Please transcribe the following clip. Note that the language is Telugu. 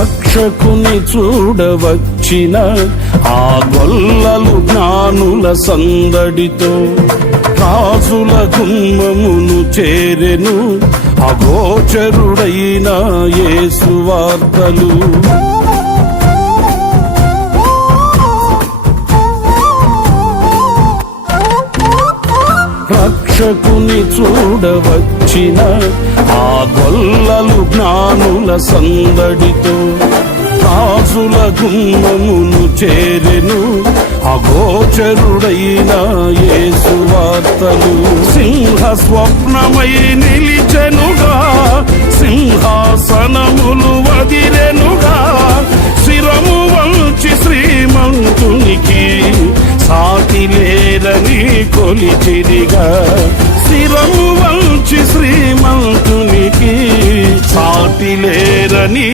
రక్షకుని చూడవచ్చిన ఆ గొల్లలు జ్ఞానుల సందడితో రాజుల గుమ్మమును చేరెను అగోచరుడైన యేసు వార్తలు. రక్షకుని చూడవచ్చిన ఆ గొల్లలు జ్ఞానుల సందడితో రాజుల గుమ్మమును చేరెను అగోచరుడైన యేసువార్తలు సింహ స్వప్నమై నిలిచెనుగా సింహాసనములు వదిరెనుగా శిరము వంచి శ్రీమంతునికి సాటి లేరని కొలిచిరిగా శిరము వంచి శ్రీ లేరని